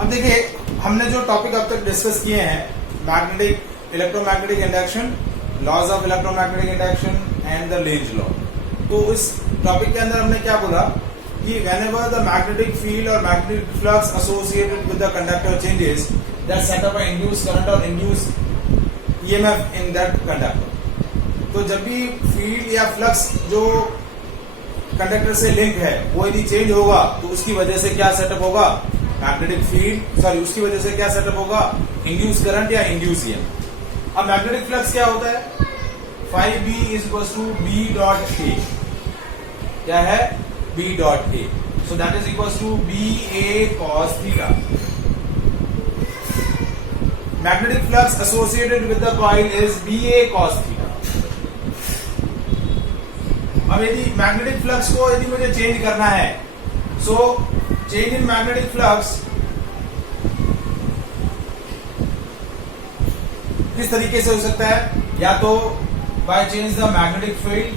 अब देखिए, हमने जो टॉपिक अब तक डिस्कस किए हैं, magnetic electromagnetic induction, laws of electromagnetic induction and the Lenz law. तो इस टॉपिक के अंदर हमने क्या बोला कि whenever the magnetic field or magnetic flux associated with the conductor changes, that set up an induced current or induced EMF in that conductor। तो जब भी फील्ड या फ्लक्स जो कंडक्टर से लिंक है वो यदि चेंज होगा तो उसकी वजह से क्या सेटअप होगा, मैग्नेटिक फील्ड, सॉरी उसकी वजह से क्या सेटअप होगा, इंड्यूस करंट या इंड्यूस ईएमएफ। अब मैग्नेटिक फ्लक्स क्या होता है, phi B is equal to B dot A, क्या है, B dot A, so that is equal to B A cos theta. Magnetic flux associated with the coil is B A cos theta. अब यदि magnetic flux को यदि मुझे change करना है, so change in magnetic flux किस तरीके से हो सकता है, या तो by change the magnetic field,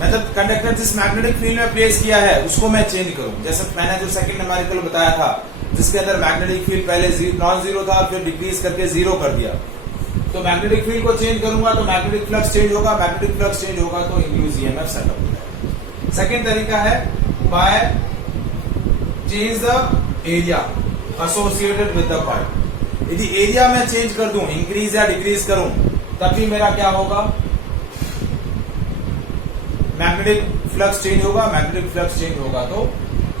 मतलब कंडक्टर जिस मैग्नेटिक फील्ड में प्लेस किया है उसको मैं चेंज करूं। जैसे मैंने जो सेकंड न्यूमेरिकल बताया था जिसके अंदर मैग्नेटिक फील्ड पहले नॉन जीरो था फिर डिक्रीज करके जीरो कर दिया, तो मैग्नेटिक फील्ड को चेंज करूंगा तो मैग्नेटिक फ्लक्स चेंज होगा, मैग्नेटिक फ्लक्स चेंज होगा तो इंड्यूस ईएमएफ सेटअप हो जाएगा। सेकंड तरीका है by change the area associated with the coil. यदि एरिया में चेंज कर दूं, इंक्रीज या डिक्रीज करूं, तब भी मेरा क्या होगा, मैग्नेटिक फ्लक्स चेंज होगा, मैग्नेटिक फ्लक्स चेंज होगा तो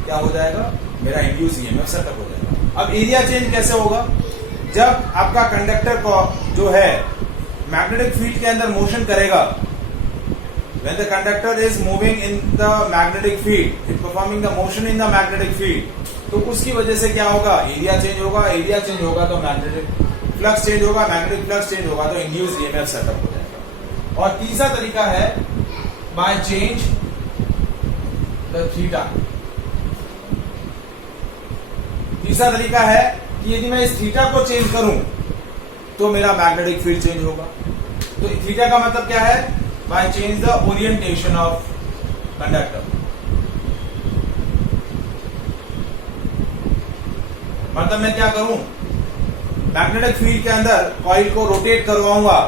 क्या हो जाएगा, मेरा इंड्यूस ईएमएफ सेटअप हो जाएगा। अब एरिया चेंज कैसे होगा, जब आपका कंडक्टर को जो है मैग्नेटिक फील्ड के अंदर मोशन करेगा, when the conductor is moving in the magnetic field, it performing the motion in the magnetic field, तो उसकी वजह से क्या होगा, एरिया चेंज होगा, एरिया चेंज होगा तो मैग्नेटिक फ्लक्स चेंज होगा, मैग्नेटिक फ्लक्स चेंज होगा तो इंड्यूस ईएमएफ सेटअप हो जाएगा। और तीसरा तरीका है बाय चेंज द थीटा। तीसरा तरीका है कि यदि मैं इस थीटा को चेंज करूं तो मेरा मैग्नेटिक फील्ड चेंज होगा। तो थीटा का मतलब क्या है, by change the orientation of conductor. मतलब मैं क्या करूं, मैग्नेटिक फील्ड के अंदर कॉइल को रोटेट करवाऊंगा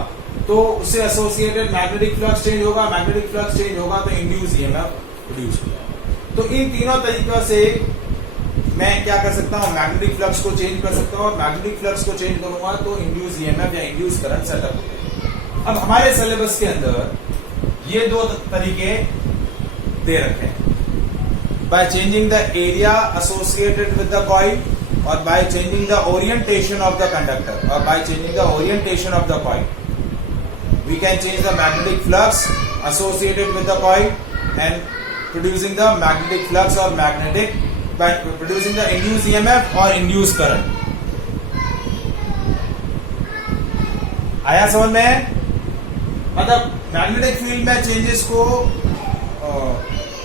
तो उससे एसोसिएटेड मैग्नेटिक फ्लक्स चेंज होगा, मैग्नेटिक फ्लक्स चेंज होगा तो इंड्यूस ईएमएफ प्रोड्यूस होगा। तो इन तीनों तरीकों से मैं क्या कर सकता हूं, मैग्नेटिक फ्लक्स को चेंज कर सकता हूं, और मैग्नेटिक फ्लक्स को चेंज करूंगा तो इंड्यूस ईएमएफ या इंड्यूस करंट सेटअप हो जाएगा। अब हमारे सिलेबस के अंदर ये दो तरीके दे रखे हैं, by changing the area associated with the coil, और by changing the orientation of the conductor, और by changing the orientation of the coil we can change the magnetic flux associated with the coil and producing the magnetic flux or magnetic by producing the induced EMF or induced current। आया समझ में, मतलब magnetic field में changes को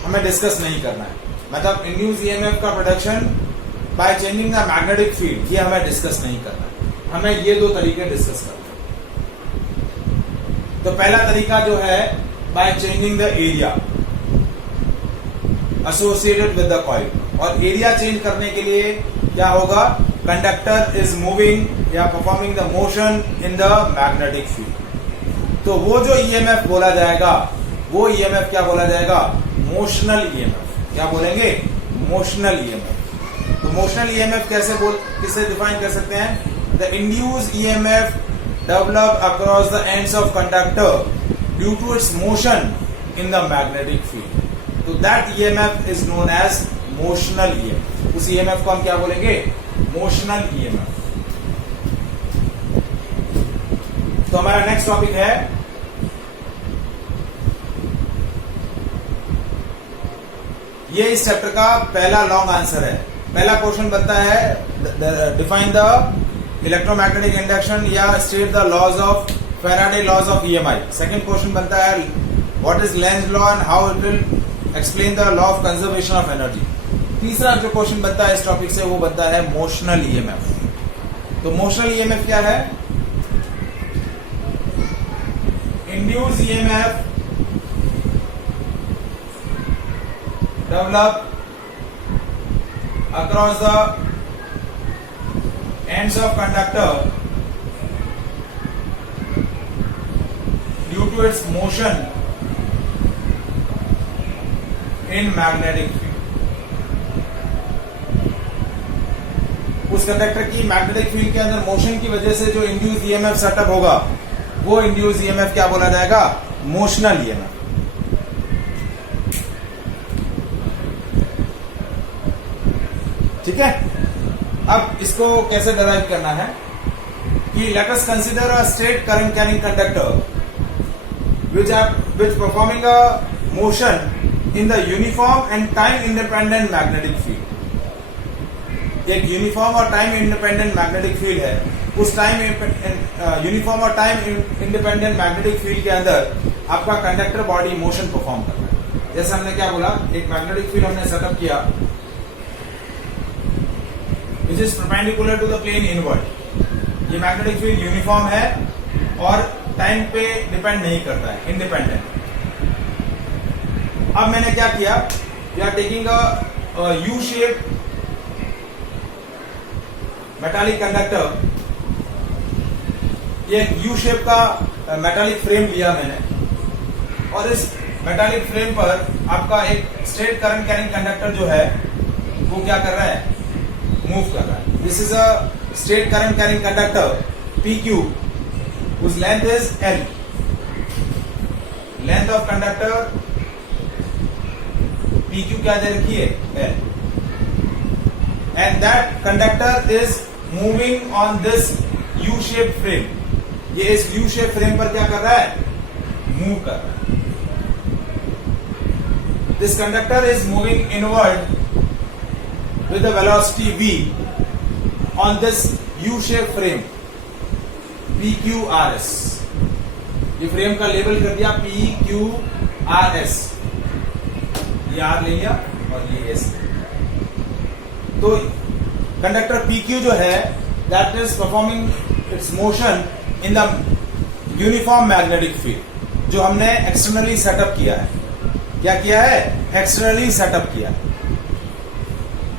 हमें discuss नहीं करना है, मतलब इंड्यूस ईएमएफ का production by changing the magnetic field ये हमें डिस्कस नहीं करना है, हमें ये दो तरीके डिस्कस करना है। तो पहला तरीका जो है bye changing the area associated with the coil, और एरिया चेंज करने के लिए क्या होगा, कंडक्टर इज मूविंग या performing the motion in the magnetic field, तो वो जो ईएमएफ बोला जाएगा वो ईएमएफ क्या बोला जाएगा, मोशनल ईएमएफ। क्या बोलेंगे, मोशनल ईएमएफ। तो मोशनल ईएमएफ किससे डिफाइन कर सकते हैं, the induced EMF develop across the ends of conductor due to its motion in the magnetic field, so that EMF is known as motional EMF। उस EMF को हम क्या बोलेंगे, motional EMF। तो हमारा नेक्स्ट टॉपिक है ये इस चैप्टर का पहला लॉन्ग आंसर है। पहला क्वेश्चन बनता है डिफाइन द इलेक्ट्रोमैग्नेटिक इंडक्शन या state the laws of Faraday laws of EMI. Second question बनता है what is Lenz law and how it will explain the law of conservation of energy. तीसरा जो question बनता है इस टॉपिक से वो बनता है मोशनल ईएमएफ। तो मोशनल ईएमएफ क्या है, induce EMF develop across the ends of conductor due to its motion in magnetic field. उस कंडक्टर की मैग्नेटिक फील्ड के अंदर मोशन की वजह से जो इंड्यूस ईएमएफ सेटअप होगा वो इंड्यूस ईएमएफ क्या बोला जाएगा? Motional EMF. ठीक है, अब इसको कैसे डिराइव करना है कि let us consider a straight current carrying conductor which performing a motion in the uniform and time independent magnetic field. एक यूनिफॉर्म और टाइम इंडिपेंडेंट मैग्नेटिक फील्ड है, उस टाइम यूनिफॉर्म और टाइम इंडिपेंडेंट मैग्नेटिक फील्ड के अंदर आपका conductor body motion perform कर रहा है। जैसे हमने क्या बोला, एक मैग्नेटिक फील्ड हमने सेटअप किया which is perpendicular to the plane inward. ये मैग्नेटिक फील्ड यूनिफॉर्म है और टाइम पे डिपेंड नहीं करता है, इंडिपेंडेंट। अब मैंने क्या किया, we are taking a U shape metallic conductor, ये यू शेप का मेटालिक फ्रेम लिया मैंने, और इस मेटालिक फ्रेम पर आपका एक स्ट्रेट करंट कैरिंग कंडक्टर जो है वो क्या कर रहा है? मूव कर रहा है। This is a straight current carrying conductor PQ, whose length is L. Length of conductor PQ क्या दे रखी है? L. And that conductor is moving on this U-shaped frame. ये इस U-shaped frame पर क्या कर रहा है? मूव कर रहा है। This conductor is moving inward with the velocity v on this U-shaped frame PQRS. ये फ्रेम का लेबल कर दिया PQRS, ये R ले लिया और ये S। तो कंडक्टर PQ जो है that is performing it's motion in the uniform magnetic field, जो हमने एक्सटर्नली सेटअप किया है। क्या किया है? एक्सटर्नली सेटअप किया है।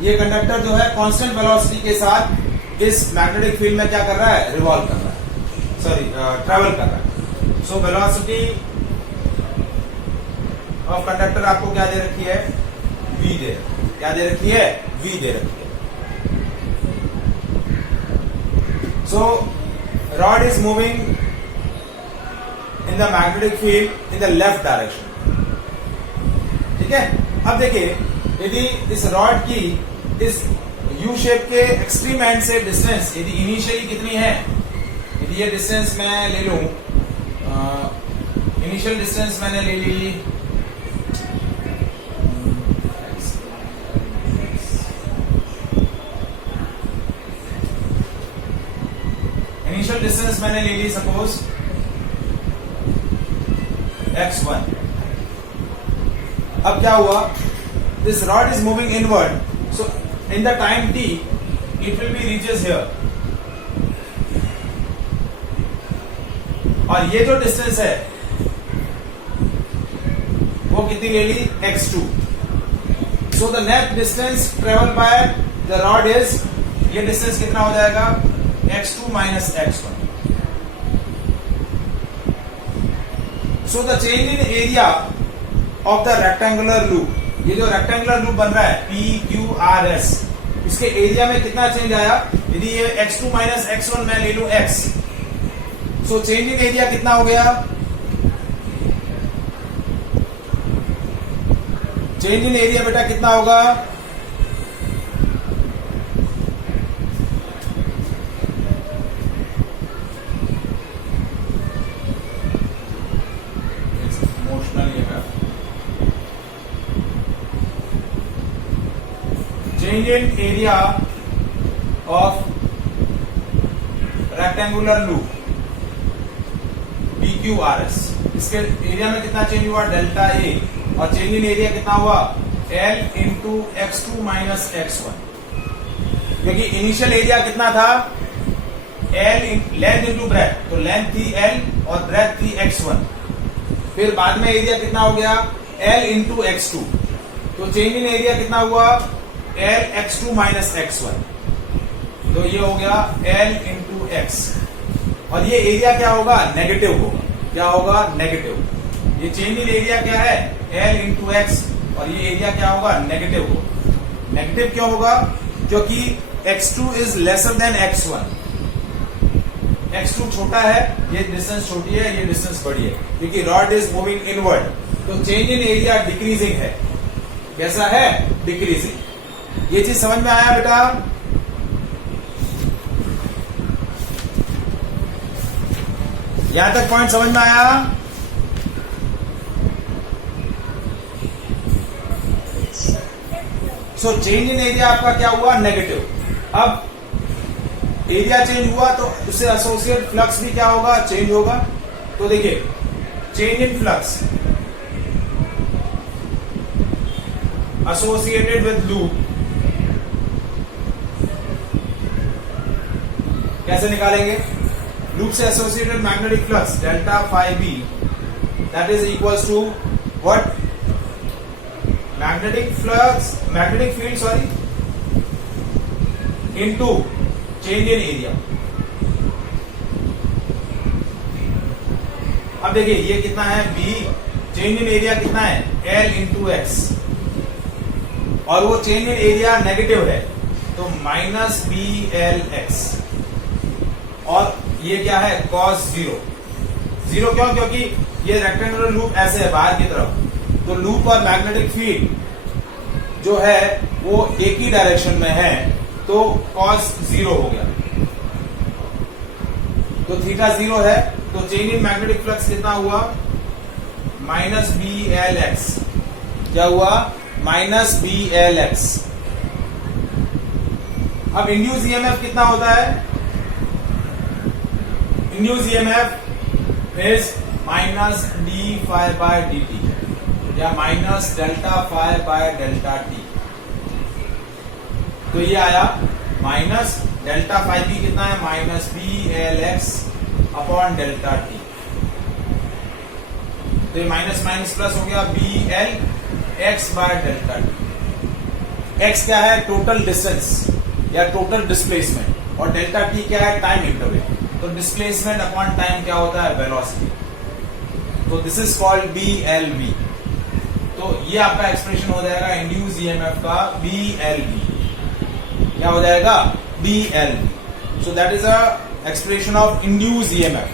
ये कंडक्टर जो है कांस्टेंट वेलोसिटी के साथ इस मैग्नेटिक फील्ड में क्या कर रहा है? रिवॉल्व कर रहा है, सॉरी ट्रेवल कर रहा है। सो वेलोसिटी ऑफ कंडक्टर आपको क्या दे रखी है? v दे, क्या दे रखी है? v दे रखी है। So rod is moving in the magnetic field in the left direction. ठीक है, अब देखिए, यदि इस रॉड की इस U शेप के एक्सट्रीम एंड से डिस्टेंस यदि इनिशियली कितनी है, यदि ये डिस्टेंस मैं ले लूं, इनिशियल डिस्टेंस मैंने ले ली इनिशियल डिस्टेंस मैंने ले ली सपोज x1। अब क्या हुआ? This rod is moving inward, so in the time t it will be reaches here, और ये जो डिस्टेंस है वो कितनी ले ली? x2। So the net distance travel by the rod is, ये डिस्टेंस कितना हो जाएगा? x2 minus x1. So the change in area of the rectangular loop, ये जो रेक्टेंगुलर लूप बन रहा है PQRS, इसके एरिया में कितना चेंज आया? यदि ये x2 minus x1 मैं ले लूं x, so change in area कितना हो गया? चेंज इन एरिया बेटा कितना होगा? change in area of rectangular loop PQRS, इसके एरिया में कितना चेंज हुआ? डेल्टा A, और चेंज इन एरिया कितना हुआ? L into x2 minus x1, क्योंकि इनिशियल एरिया कितना था? L लेंथ इंटू ब्रेथ, तो लेंथ थी L और ब्रेथ थी x1, फिर बाद में एरिया कितना हो गया? L इंटू x2, तो चेंज इन एरिया कितना हुआ, L X two minus X one, तो ये हो गया एल इंटू एक्स, और ये एरिया क्या होगा, नेगेटिव होगा, क्या होगा, नेगेटिव। ये चेंज इन एरिया क्या है, एल इंटू एक्स, और ये एरिया क्या होगा, नेगेटिव होगा। नेगेटिव क्यों होगा, क्योंकि x2 is lesser than x1, x2 छोटा है, ये डिस्टेंस छोटी है, ये डिस्टेंस बड़ी है, क्योंकि रॉड इज मूविंग इनवर्ड, तो चेंज इन एरिया डिक्रीजिंग है। कैसा है, डिक्रीजिंग। ये चीज समझ में आया बेटा, यहां तक पॉइंट समझ में आया। सो चेंज इन एरिया आपका क्या हुआ, नेगेटिव। अब एरिया चेंज हुआ तो उससे एसोसिएट फ्लक्स भी क्या होगा, चेंज होगा। तो देखिए, change in flux associated with loop, कैसे निकालेंगे, लूप से associated magnetic flux delta phi B that is equals to what, magnetic field sorry into change in area. अब देखिए ये कितना है, बी, चेंज इन एरिया कितना है, एल इंटू एक्स, और वो चेंज इन एरिया नेगेटिव है, तो माइनस बी एल एक्स, और ये क्या है, कॉस जीरो। जीरो क्यों, क्योंकि ये रेक्टेंगुलर लूप ऐसे है बाहर की तरफ, तो लूप और मैग्नेटिक फील्ड जो है वो एक ही डायरेक्शन में है, तो कॉस जीरो हो गया, तो थीटा जीरो है, तो चेंज इन मैग्नेटिक फ्लक्स कितना हुआ, माइनस बी एल एक्स, क्या हुआ, माइनस बी एल एक्स। अब इंड्यूस ईएमएफ कितना होता है, induce EMF is minus D phi by D T, या minus delta phi by delta T. तो ये आया माइनस डेल्टा फाई बी कितना है, minus B L X upon delta T, तो ये माइनस माइनस प्लस हो गया, B L X by delta T. X क्या है, टोटल डिस्टेंस या टोटल डिस्प्लेसमेंट, और डेल्टा टी क्या है, टाइम इंटरवल। तो डिस्प्लेसमेंट अपॉन टाइम क्या होता है, वेलोसिटी। तो this is called B L V. तो ये आपका एक्सप्रेशन हो जाएगा इंड्यूस ईएमएफ का, बी एल वी, क्या हो जाएगा, B L V. So that is a expression of induce EMF.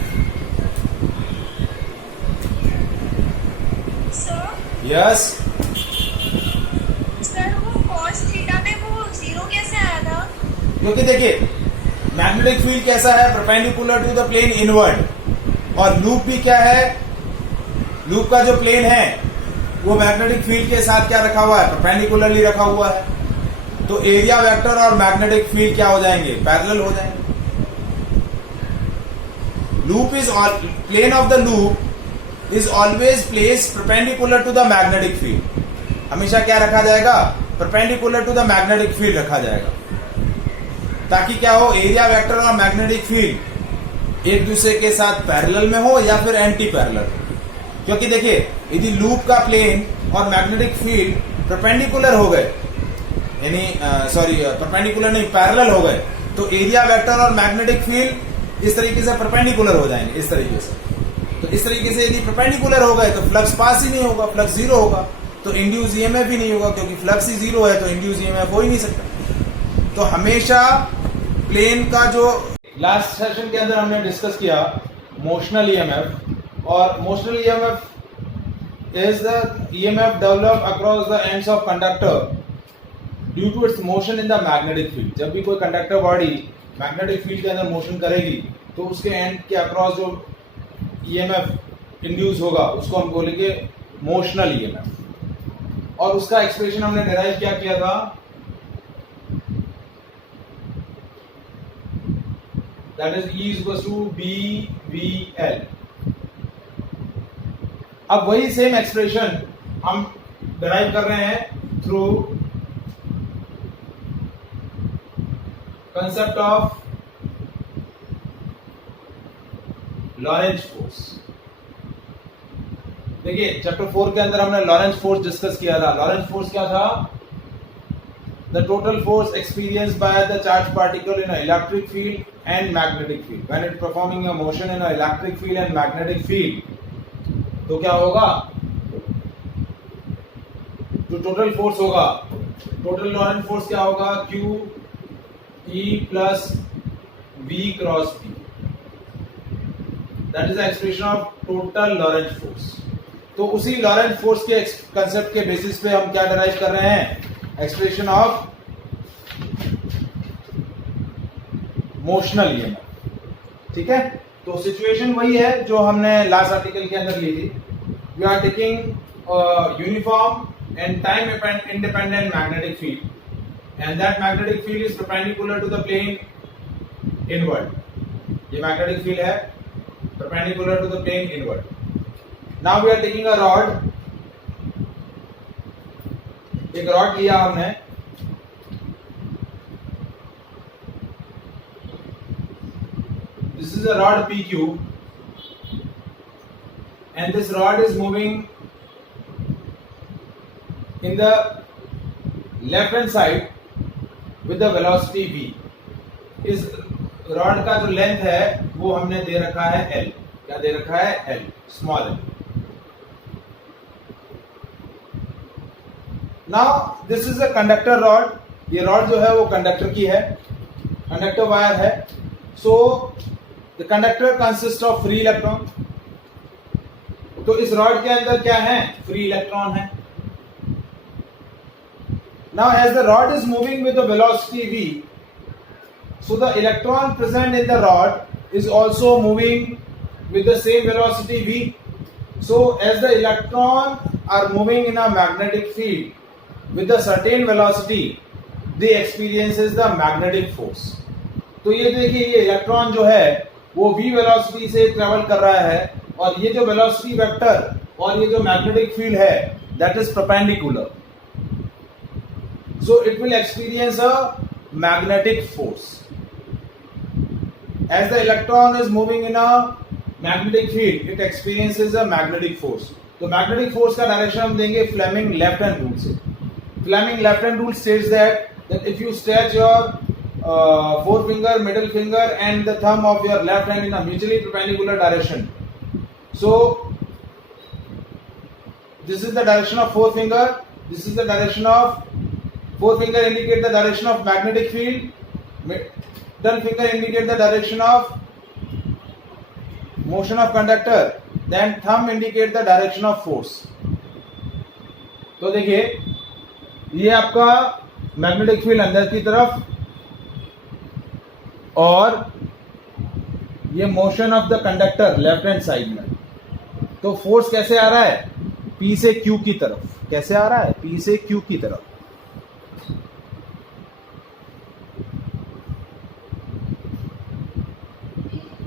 Yes, क्योंकि देखिए मैग्नेटिक फील्ड कैसा है, perpendicular to the plane inward, और लूप भी क्या है, लूप का जो प्लेन है वो मैग्नेटिक फील्ड के साथ क्या रखा हुआ है, परपेंडिकुलरली रखा हुआ है, तो एरिया वेक्टर और मैग्नेटिक फील्ड क्या हो जाएंगे, पैरेलल हो जाएंगे। Loop is plane of the loop is always placed perpendicular to the magnetic field, हमेशा क्या रखा जाएगा, perpendicular to the magnetic field रखा जाएगा, ताकि क्या हो, एरिया वेक्टर और मैग्नेटिक फील्ड एक दूसरे के साथ पैरेलल में हो या फिर एंटी पैरेलल। क्योंकि देखिए यदि लूप का प्लेन और मैग्नेटिक फील्ड परपेंडिकुलर हो गए, यानी परपेंडिकुलर नहीं, पैरेलल हो गए, तो एरिया वेक्टर और मैग्नेटिक फील्ड इस तरीके से परपेंडिकुलर हो जाएंगे, इस तरीके से। तो इस तरीके से यदि परपेंडिकुलर हो गए तो फ्लक्स पास ही नहीं होगा, फ्लक्स जीरो होगा, तो इंड्यूस ईएमएफ भी नहीं होगा, क्योंकि फ्लक्स ही जीरो है, तो इंड्यूस ईएमएफ हो ही नहीं सकता। तो हमेशा प्लेन का जो लास्ट सेशन के अंदर हमने डिस्कस किया मोशनल ईएमएफ, और motional EMF is the EMF develop across the ends of conductor due to its motion in the magnetic field. जब भी कोई कंडक्टर बॉडी मैग्नेटिक फील्ड के अंदर मोशन करेगी तो उसके एंड के अक्रॉस जो ईएमएफ इंड्यूस होगा उसको हम बोलेंगे मोशनल ईएमएफ, और उसका एक्सप्रेशन हमने डिराइव क्या किया था, that is E equals to BVL। अब वही सेम एक्सप्रेशन हम डिराइव कर रहे हैं through concept of Lorentz force. देखिए चैप्टर 4 के अंदर हमने लॉरेंस फोर्स डिस्कस किया था। लॉरेंस फोर्स क्या था? The total force experienced by the charge particle in a electric field and magnetic field when it performing a motion in a electric field and magnetic field. तो क्या होगा? जो total force होगा, total Lawrence force क्या होगा? Q E plus V cross B, that is the expression of total Lawrence force. तो उसी Lawrence force के कंसेप्ट के बेसिस पे हम क्या डिराइव कर रहे हैं? Expression of motional EMF. ठीक है, तो सिचुएशन वही है जो हमने लास्ट आर्टिकल के अंदर ली थी। We are taking uniform and time independent magnetic field, and that magnetic field is perpendicular to the plane inward. ये magnetic field है perpendicular to the plane inward. Now we are taking a rod, एक rod लिया हमने, this is a rod PQ and this rod is moving in the left hand side with the velocity v. इस rod का जो length है वो हमने दे रखा है l। क्या दे रखा है? l, small l। Now this is a conductor rod. ये रॉड जो है वो कंडक्टर की है, कंडक्टर वायर है। So the conductor consist of free electron. तो इस रॉड के अंदर क्या है? फ्री इलेक्ट्रॉन है। Now as the rod is moving with the velocity v, so the electron present in the rod is also moving with the same velocity v. So as the electron are moving in a magnetic field with a certain velocity, they experiences the magnetic force. तो ये देखिए, ये electron जो है वो v velocity से travel कर रहा है और ये जो वेलोसिटी वेक्टर और ये जो मैग्नेटिक फील्ड है that is perpendicular. So it will experience a magnetic force. As the electron is moving in a magnetic field, it experiences a magnetic force. तो magnetic force का डायरेक्शन हम देंगे Fleming left hand rule से। Fleming left hand rule states that if you stretch your forefinger, middle finger and the thumb of your left hand in a mutually perpendicular direction, so this is the direction of forefinger, this is the direction of forefinger indicate the direction of magnetic field, middle finger indicate the direction of motion of conductor, then thumb indicate the direction of force. तो देखिए, ये आपका magnetic field अंदर की तरफ और ये motion of the conductor left hand side में। तो फोर्स कैसे आ रहा है? P से Q की तरफ। कैसे आ रहा है? P से Q की तरफ।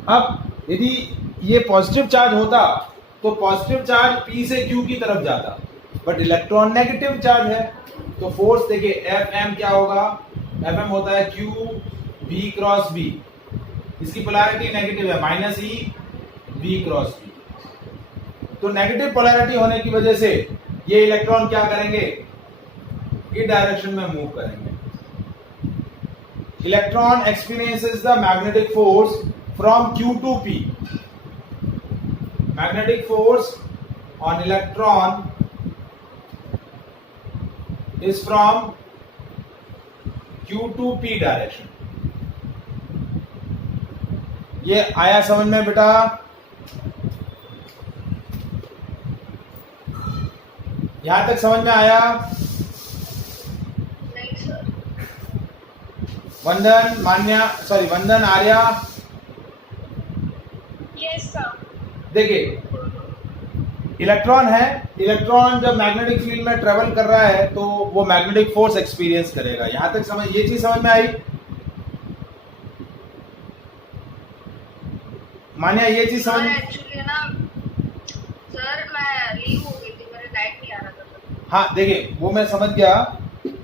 अब यदि ये पॉजिटिव चार्ज होता तो पॉजिटिव चार्ज P से Q की तरफ जाता, बट इलेक्ट्रॉन नेगेटिव चार्ज है। तो फोर्स देखिए Fm क्या होगा? Fm होता है Q V क्रॉस B। इसकी पोलैरिटी नेगेटिव है, minus E V cross B। तो नेगेटिव पोलैरिटी होने की वजह से ये इलेक्ट्रॉन क्या करेंगे? इस डायरेक्शन में मूव करेंगे। Electron experiences the magnetic force from Q to P. Magnetic force on electron is from Q to P direction. ये आया समझ में बेटा? यहां तक समझ में आया? नहीं सर। वंदन, मान्या, सॉरी वंदन, आर्या। देखिए, इलेक्ट्रॉन है, इलेक्ट्रॉन जब मैग्नेटिक फील्ड में ट्रेवल कर रहा है तो वो मैग्नेटिक फोर्स एक्सपीरियंस करेगा। यहां तक समझ, ये चीज समझ में आई? मान्या, ये चीज समझ? एक्चुअली ना सर, मैं लीव हो गई थी, मेरे लाइट नहीं आ रहा था। हाँ देखिए, वो मैं समझ गया।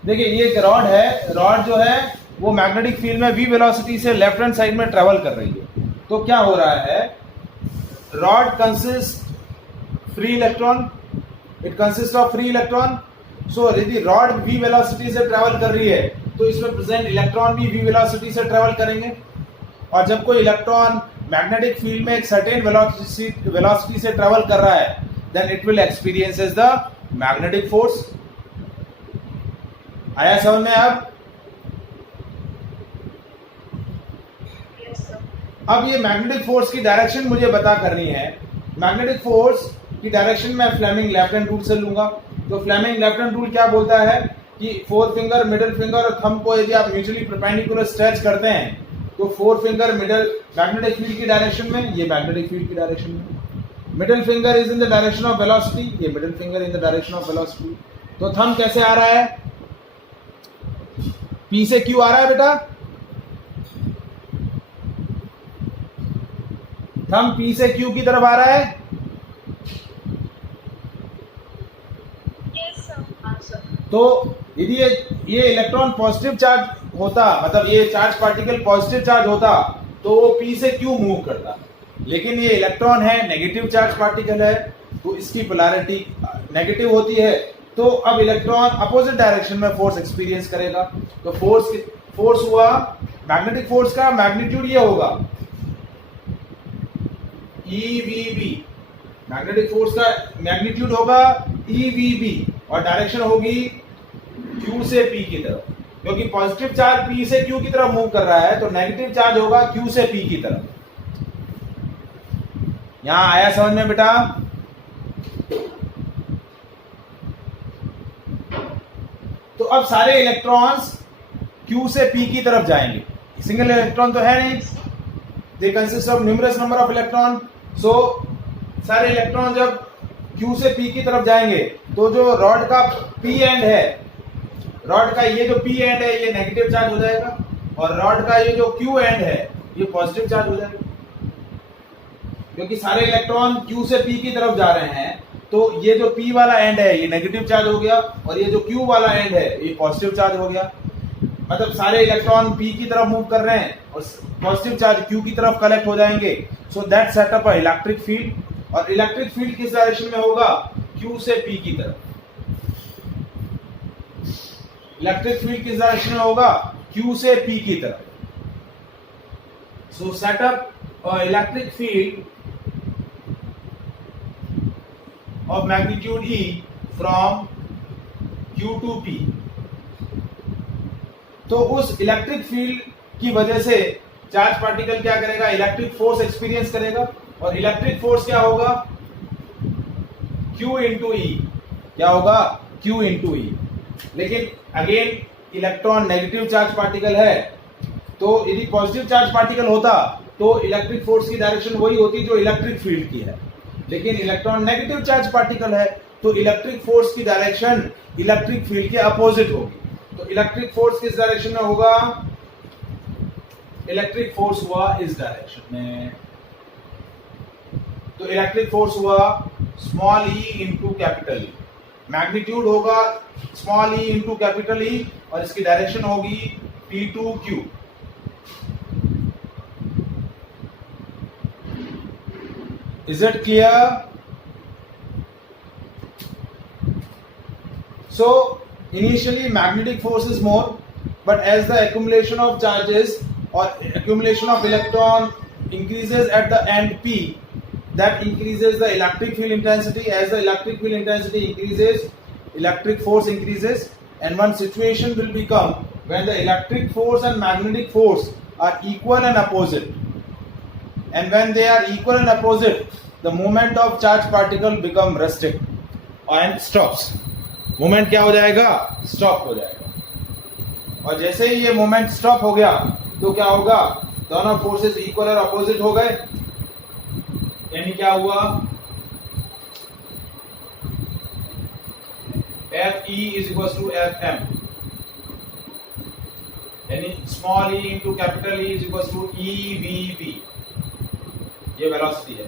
देखिए, ये एक रॉड है, रॉड जो है वो मैग्नेटिक फील्ड में v वेलोसिटी से लेफ्ट हैंड साइड में ट्रेवल कर रही है। तो क्या हो रहा है? Rod consist free electron. It consists of free electron. So यदि rod v velocity से travel कर रही है तो इसमें present electron भी v velocity से travel करेंगे, और जब कोई इलेक्ट्रॉन मैग्नेटिक फील्ड में एक सर्टेन वेलोसिटी से ट्रेवल कर रहा है, then it will experiences the magnetic force. आया समझ में? अब ये मैग्नेटिक फोर्स की डायरेक्शन मुझे बता करनी है। मैग्नेटिक फोर्स की डायरेक्शन मैं फ्लेमिंग लेफ्ट हैंड रूल से लूंगा। तो फ्लेमिंग लेफ्ट हैंड रूल क्या बोलता है कि फोर फिंगर, मिडिल फिंगर और थंब को यदि आप म्यूचुअली परपेंडिकुलर स्ट्रेच करते हैं तो four finger middle magnetic field की डायरेक्शन में, ये मैग्नेटिक फील्ड की डायरेक्शन में। Middle finger is in the direction of velocity, ये middle finger in the direction of velocity. तो थंब कैसे आ रहा है? पी से क्यू आ रहा है बेटा, थंब पी से क्यू की तरफ आ रहा है। तो यदि ये इलेक्ट्रॉन पॉजिटिव चार्ज होता, मतलब ये चार्ज पार्टिकल पॉजिटिव चार्ज होता तो वो पी से क्यू मूव करता, लेकिन ये इलेक्ट्रॉन है, नेगेटिव चार्ज पार्टिकल है, तो इसकी पोलैरिटी नेगेटिव होती है। तो अब इलेक्ट्रॉन अपोजिट डायरेक्शन में फोर्स एक्सपीरियंस करेगा। तो फोर्स हुआ मैग्नेटिक फोर्स का मैग्नीट्यूड ये होगा EVB, मैग्नेटिक फोर्स का मैग्नीट्यूड होगा EVB और डायरेक्शन होगी Q से P की तरफ, क्योंकि पॉजिटिव चार्ज P से Q की तरफ मूव कर रहा है, तो नेगेटिव चार्ज होगा Q से P की तरफ। यहां आया समझ में बेटा? तो अब सारे इलेक्ट्रॉन्स Q से P की तरफ जाएंगे। सिंगल इलेक्ट्रॉन तो है नहीं, they consist of numerous number of electron. So सारे इलेक्ट्रॉन जब Q से P की तरफ जाएंगे तो जो रॉड का P एंड है, रॉड का ये जो P एंड है ये नेगेटिव चार्ज हो जाएगा, और रॉड का ये जो Q एंड है ये पॉजिटिव चार्ज हो जाएगा। क्योंकि सारे इलेक्ट्रॉन Q से P की तरफ जा रहे हैं, तो ये जो P वाला एंड है ये नेगेटिव चार्ज हो गया, और ये जो Q वाला एंड है ये पॉजिटिव चार्ज हो गया। मतलब सारे इलेक्ट्रॉन P की तरफ मूव कर रहे हैं और पॉजिटिव चार्ज Q की तरफ कलेक्ट हो जाएंगे। So that set up a electric field, और इलेक्ट्रिक फील्ड किस डायरेक्शन में होगा? Q से P की तरफ। इलेक्ट्रिक फील्ड किस डायरेक्शन में होगा? Q से P की तरफ। सो set up a electric field of magnitude E from Q to P। तो उस इलेक्ट्रिक फील्ड की वजह से चार्ज पार्टिकल क्या करेगा? इलेक्ट्रिक फोर्स एक्सपीरियंस करेगा, और इलेक्ट्रिक फोर्स क्या होगा? Q into E। क्या होगा? Q into E। लेकिन again electron negative charge particle है, तो यदि पॉजिटिव चार्ज पार्टिकल होता तो इलेक्ट्रिक फोर्स की डायरेक्शन वही होती जो इलेक्ट्रिक फील्ड की है, लेकिन इलेक्ट्रॉन नेगेटिव चार्ज पार्टिकल है तो इलेक्ट्रिक फोर्स की डायरेक्शन इलेक्ट्रिक फील्ड के अपोजिट होगी। तो इलेक्ट्रिक फोर्स किस डायरेक्शन में होगा? इलेक्ट्रिक फोर्स हुआ इस डायरेक्शन में। तो इलेक्ट्रिक फोर्स हुआ small e into capital E। Magnitude होगा small e into capital E, और इसकी डायरेक्शन होगी P2Q। Is it clear? So initially magnetic force is more, but as the accumulation of charges or accumulation of electron increases at the end P, that increases the electric field intensity. As the electric field intensity increases, electric force increases, and one situation will become when the electric force and magnetic force are equal and opposite. And when they are equal and opposite, the movement of charged particle become resting and stops. Movement क्या हो जाएगा? Stop हो जाएगा। और जैसे ही ये movement stop हो गया तो क्या होगा? दोनों forces equal और opposite हो गए, यानी क्या हुआ? Fe is equals to Fm, यानी small e into capital E is equals to EVB। ये वेलोसिटी है,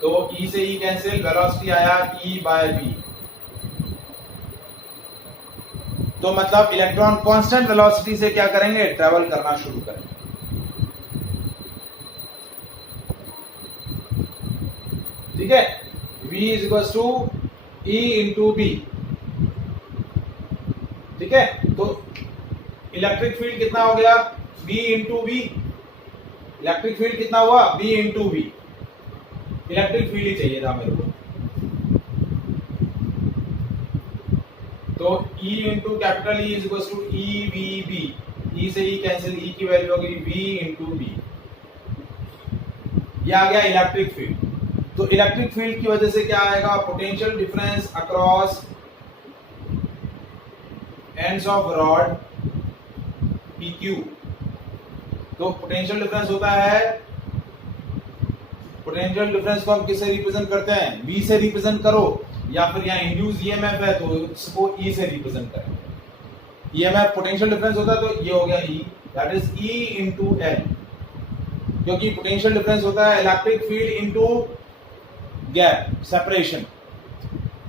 तो E से E कैंसिल, वेलोसिटी आया E बाय V। तो मतलब इलेक्ट्रॉन कांस्टेंट वेलोसिटी से क्या करेंगे? ट्रेवल करना शुरू करेंगे। ठीक है, V is equal to E into B. ठीक है, तो इलेक्ट्रिक फील्ड कितना हो गया? B into B. Electric field कितना हुआ? B into B. Electric field ही चाहिए था मेरे को, तो E into capital E is equal to E V B. E से ई कैंसिल, ई की वैल्यू होगी V इंटू बी। ये आ गया इलेक्ट्रिक फील्ड। तो इलेक्ट्रिक फील्ड की वजह से क्या आएगा? Potential difference across ends of rod PQ। तो पोटेंशियल डिफरेंस होता है, पोटेंशियल डिफरेंस को हम किससे रिप्रेजेंट करते हैं? V से रिप्रेजेंट करो, या फिर यहाँ इंड्यूस EMF है तो इसको E से रिप्रेजेंट करें। EMF पोटेंशियल डिफरेंस होता है तो ये हो गया E, that is E into L, क्योंकि पोटेंशियल डिफरेंस होता है electric field into gap, separation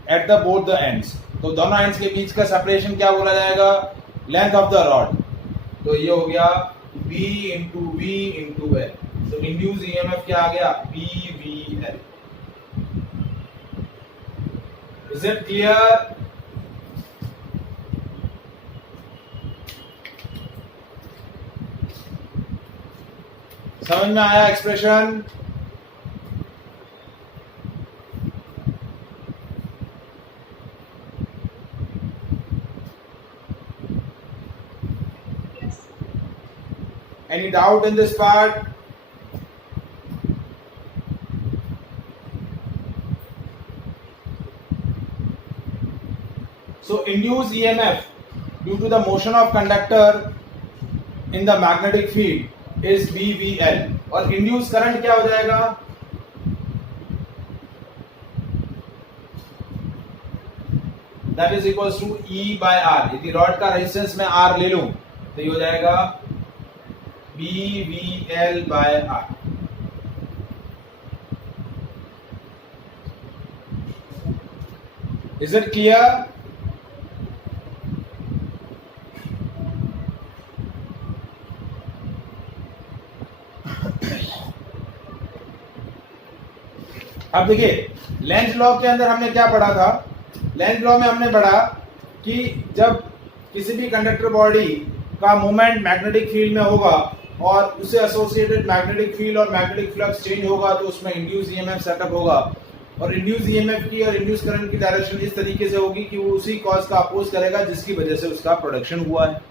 at the both the ends. तो दोनों एंड्स के बीच का सेपरेशन क्या बोला जाएगा? Length of the rod. तो ये हो गया B into V into L। तो इंड्यूस EMF क्या आ गया? BVL। Is it clear? समझ में आया expression? Any doubt in this part? So induced EMF due to the motion of conductor in the magnetic field is BVL, और induced current क्या हो जाएगा? That is equals to E by R। यदि rod का resistance में R ले लूं तो ये हो जाएगा BVL by R। Is it clear? अब देखिए, लेंज लॉ के अंदर हमने क्या पढ़ा था? लेंज लॉ में हमने पढ़ा कि जब किसी भी कंडक्टर बॉडी का मूवमेंट मैग्नेटिक फील्ड में होगा और उससे एसोसिएटेड मैग्नेटिक फील्ड और मैग्नेटिक फ्लक्स चेंज होगा तो उसमें इंड्यूस ईएमएफ सेटअप होगा, और इंड्यूस ईएमएफ की और इंड्यूस करंट की डायरेक्शन इस तरीके से होगी कि वो उसी कॉज का अपोज करेगा जिसकी वजह से उसका प्रोडक्शन हुआ है।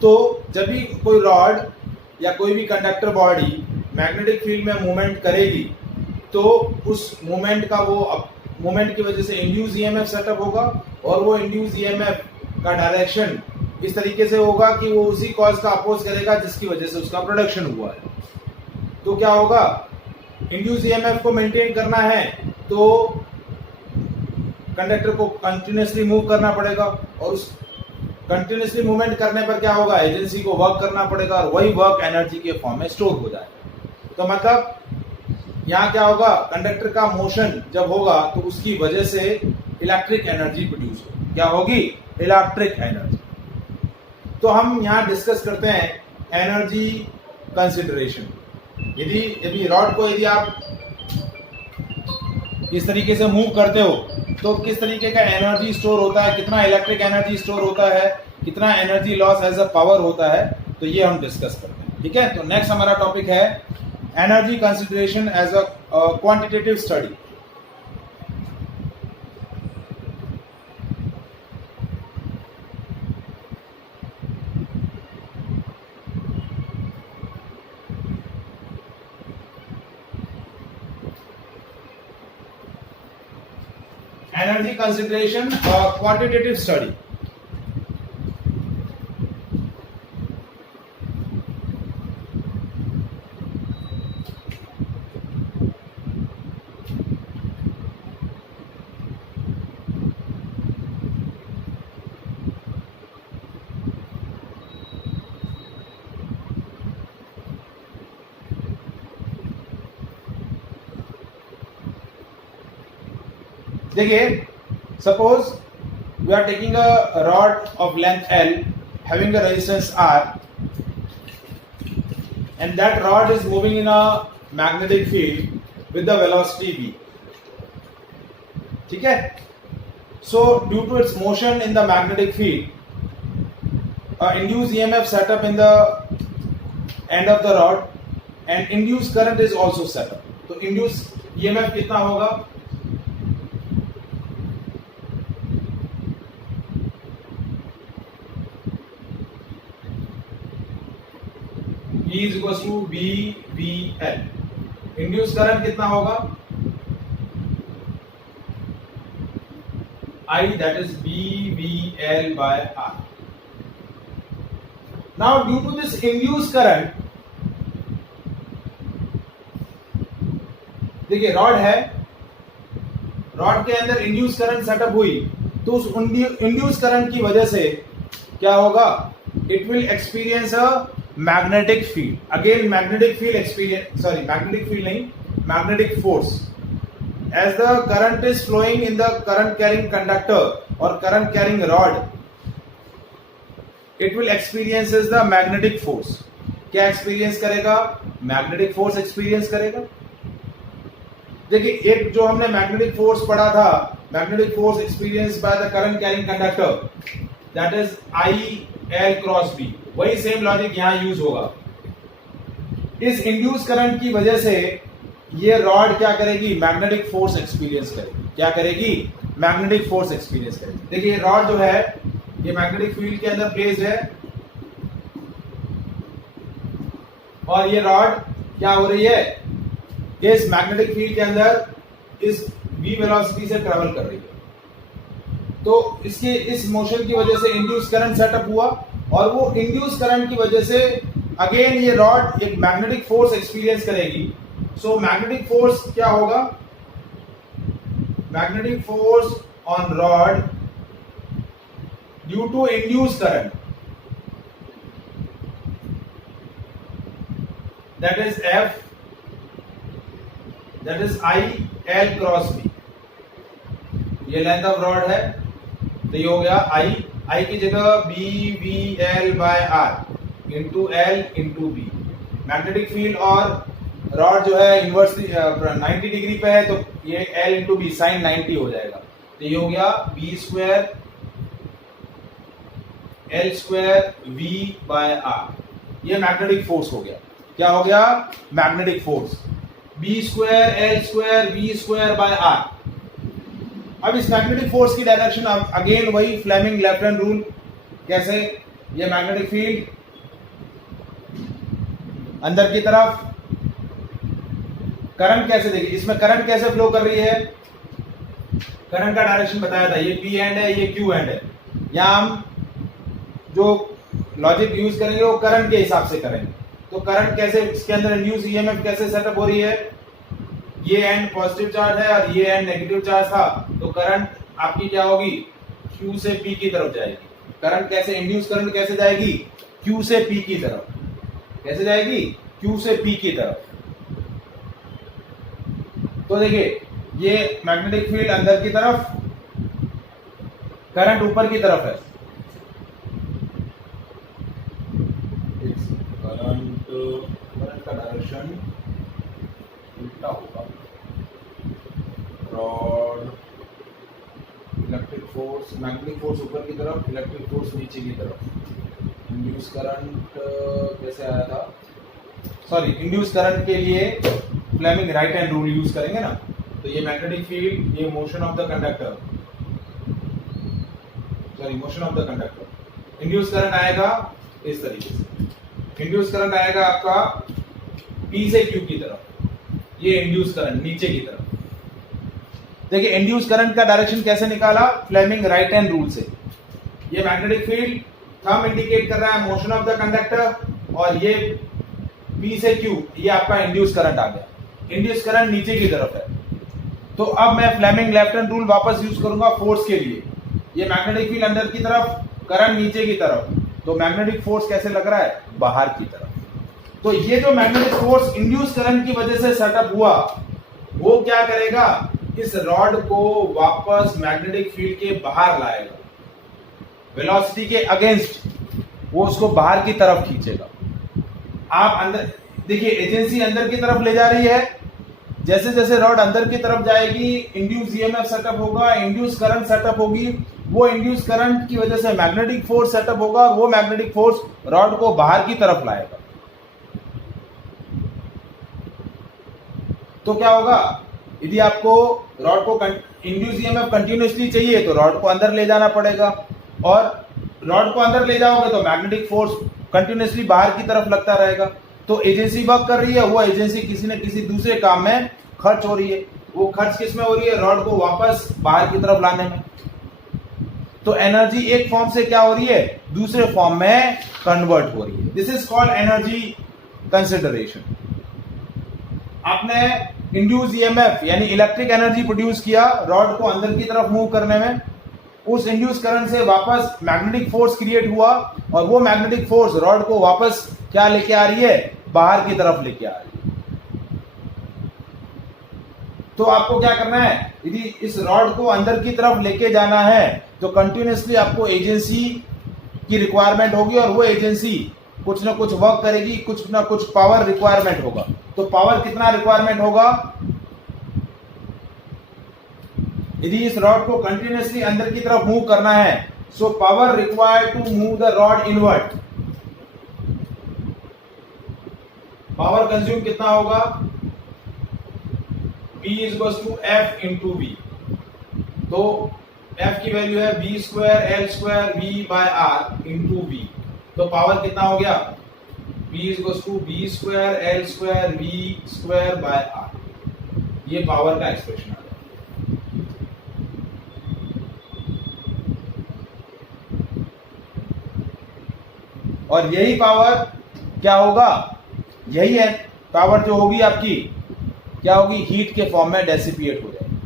तो जब भी कोई रॉड या कोई भी कंडक्टर बॉडी मैग्नेटिक फील्ड में मूवमेंट करेगी तो उस मूवमेंट का मूवमेंट की वजह से इंड्यूस ईएमएफ सेटअप होगा, और वो इंड्यूस ईएमएफ का डायरेक्शन इस तरीके से होगा कि वो उसी कॉज का अपोज करेगा जिसकी वजह से उसका प्रोडक्शन हुआ है। तो क्या होगा? इंड्यूस ईएमएफ को मेंटेन करना है तो कंडक्टर को कंटिन्यूअसली मूव करना पड़ेगा, और उस कंटिन्यूअसली मूवमेंट करने पर क्या होगा? एजेंसी को वर्क करना पड़ेगा, और वही वर्क एनर्जी के फॉर्म में स्टोर हो जाएगा। तो मतलब यहाँ क्या होगा? कंडक्टर का मोशन जब होगा तो उसकी वजह से इलेक्ट्रिक एनर्जी प्रोड्यूस होगी। क्या होगी? Electric energy. तो हम यहाँ डिस्कस करते हैं एनर्जी कंसिडरेशन। यदि रॉड को यदि आप इस तरीके से मूव करते हो तो किस तरीके का एनर्जी स्टोर होता है, कितना इलेक्ट्रिक एनर्जी स्टोर होता है, कितना energy loss as a power होता है, तो ये हम डिस्कस करते हैं। ठीक है, तो नेक्स्ट हमारा टॉपिक है energy consideration as a quantitative study. Energy consideration or quantitative study। देखिए, suppose we are taking a rod of length L having a resistance R, and that rod is moving in a magnetic field with the velocity V। ठीक है. So due to its motion in the magnetic field, induced EMF set up in the end of the rod and induced current is also set up. तो induced EMF कितना होगा? E is equals to BVL. Induced current कितना होगा? I, that is BVL by R. Now due to this induced current, देखिए rod है, rod के अंदर induce current setup हुई, तो उस इंड्यूस करंट की वजह से क्या होगा? It will experience a magnetic field. Again magnetic field experience, sorry magnetic field नहीं, magnetic force. As the current is flowing in the current carrying conductor or current carrying rod, it will experiences the magnetic force. क्या experience करेगा? Magnetic force experience करेगा. देखिए एक जो हमने magnetic force पढ़ा था, magnetic force experienced by the current carrying conductor, that is I L cross B. वही same logic यहाँ यूज होगा. इस induced current की वजह से ये रॉड क्या करेगी? मैग्नेटिक फोर्स एक्सपीरियंस करेगी. क्या करेगी? मैग्नेटिक फोर्स एक्सपीरियंस करेगी. देखिए रॉड जो है ये मैग्नेटिक फील्ड के अंदर प्लेस्ड है और ये रॉड क्या हो रही है? इस मैग्नेटिक फील्ड के अंदर इस v वेलोसिटी से ट्रेवल कर रही है. तो इसके इस मोशन की वजह से इंड्यूस करंट सेटअप हुआ और वो इंड्यूस करंट की वजह से अगेन ये रॉड एक मैग्नेटिक फोर्स एक्सपीरियंस करेगी. सो मैग्नेटिक फोर्स क्या होगा? Magnetic force on rod due to induce current, that is F, that is I L cross B. ये लेंथ ऑफ रॉड है, तो ये हो गया I की जगह BVL by R into L into B. Magnetic field और रॉड जो है इनवर्स 90 डिग्री पे है, तो ये L इंटू बी साइन 90 हो जाएगा. तो ये हो गया B square L square V by R. ये मैग्नेटिक फोर्स हो गया. क्या हो गया? Magnetic force. B square L square V square by R. अब इस मैग्नेटिक फोर्स की डायरेक्शन अगेन वही फ्लेमिंग लेफ्ट हैंड रूल. कैसे? ये मैग्नेटिक फील्ड अंदर की तरफ, करंट कैसे? देखिए इसमें करंट कैसे फ्लो कर रही है? करंट का डायरेक्शन बताया था, ये P एंड है, ये Q एंड है. यहां हम जो लॉजिक यूज करेंगे वो करंट के हिसाब से करेंगे. तो करंट कैसे, इसके अंदर इंड्यूस ईएमएफ कैसे सेटअप हो रही है? ये एंड पॉजिटिव चार्ज है और ये एंड नेगेटिव चार्ज था, तो करंट आपकी क्या होगी? Q से P की तरफ जाएगी. करंट कैसे, इंड्यूस करंट कैसे जाएगी? Q से P की तरफ. कैसे जाएगी? Q से P की तरफ. तो देखिए ये मैग्नेटिक फील्ड अंदर की तरफ, करंट ऊपर की तरफ है. करंट का डायरेक्शन उल्टा होगा. Rod, electric force, magnetic force ऊपर की तरफ, इलेक्ट्रिक फोर्स नीचे की तरफ. इंड्यूस करंट कैसे आया था? सॉरी, इंड्यूस करंट के लिए Fleming right hand rule use करेंगे ना. तो ये मैग्नेटिक फील्ड, ये motion of the conductor, sorry motion of the conductor. Induce current आएगा इस तरीके से. इंड्यूस करंट आएगा आपका P से Q की तरफ. ये इंड्यूस करंट नीचे की तरफ. देखिए इंड्यूस करंट का डायरेक्शन कैसे निकाला? फ्लेमिंग राइट हैंड रूल से. ये मैग्नेटिक फील्ड थंब इंडिकेट कर रहा है मोशन ऑफ द कंडक्टर, और ये P से Q, ये आपका इंड्यूस करंट आ गया. इंड्यूस करंट नीचे की तरफ है. तो अब मैं फ्लेमिंग लेफ्ट हैंड रूल वापस यूज करूंगा फोर्स के लिए. ये मैग्नेटिक फील्ड अंदर की तरफ, करंट नीचे की तरफ, तो मैग्नेटिक फोर्स कैसे लग रहा है? बाहर की तरफ. तो ये जो मैग्नेटिक फोर्स इंड्यूस करंट की वजह से सेटअप हुआ, वो क्या करेगा? इस रॉड को वापस मैग्नेटिक फील्ड के बाहर लाएगा. वेलोसिटी के अगेंस्ट वो उसको बाहर की तरफ खींचेगा. आप अंदर देखिए, एजेंसी अंदर की तरफ ले जा रही है, जैसे जैसे रॉड अंदर की तरफ जाएगी इंड्यूस ईएमएफ सेटअप होगा, इंड्यूस करंट सेटअप होगी, वो इंड्यूस करंट की वजह से मैग्नेटिक फोर्स सेटअप होगा और वो मैग्नेटिक फोर्स रॉड को बाहर की तरफ लाएगा। तो क्या होगा, यदि आपको रॉड को इंड्यूस ईएमएफ कंटिन्यूसली चाहिए तो रॉड को अंदर ले जाना पड़ेगा, और रॉड को अंदर ले जाओगे तो मैग्नेटिक फोर्स कंटिन्यूसली बाहर की तरफ लगता रहेगा। तो एजेंसी वर्क कर रही है, वो एजेंसी किसी न किसी दूसरे काम में खर्च हो रही है। वो खर्च किस में हो रही है, रॉड को वापस बाहर की तरफ लाने में। तो एनर्जी एक फॉर्म से क्या हो रही है, दूसरे फॉर्म में कन्वर्ट हो रही है। This is called energy consideration. आपने इंड्यूस ईएमएफ यानी इलेक्ट्रिक एनर्जी प्रोड्यूस किया रॉड को अंदर की तरफ मूव करने में, उस इंड्यूस करंट से वापस मैग्नेटिक फोर्स क्रिएट हुआ और वो मैग्नेटिक फोर्स रॉड को वापस क्या लेके आ रही है, बाहर की तरफ लेके आ रही है। तो आपको क्या करना है, यदि इस रॉड को अंदर की तरफ लेके जाना है तो कंटिन्यूसली आपको एजेंसी की रिक्वायरमेंट होगी और वो एजेंसी कुछ ना कुछ वर्क करेगी, कुछ ना कुछ पावर रिक्वायरमेंट होगा। तो पावर कितना रिक्वायरमेंट होगा, यदि इस रॉड को कंटिन्यूसली अंदर की तरफ मूव करना है, so power required to move the rod inward, power consume कितना होगा, P is equal to F into V। तो F की वैल्यू है B square L square V by R into V। तो पावर कितना हो गया, P is equal to B square L square V square by R। ये power का expression आ गया। और यही पावर क्या होगा, यही है पावर जो होगी आपकी, क्या होगी, हीट के फॉर्म में डेसिपिएट हो जाएगी,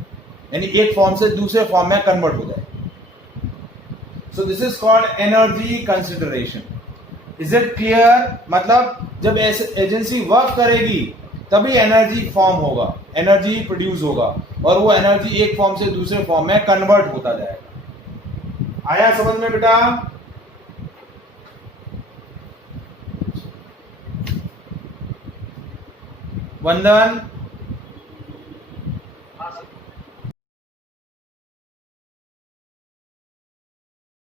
यानी एक फॉर्म से दूसरे फॉर्म में कन्वर्ट हो जाएगी। So this is called energy consideration. Is it clear? मतलब जब एजेंसी वर्क करेगी तभी एनर्जी फॉर्म होगा, एनर्जी प्रोड्यूस होगा, और वो एनर्जी एक फॉर्म से दूसरे फॉर्म में कन्वर्ट होता जाएगा। आया समझ में बेटा? वंदन।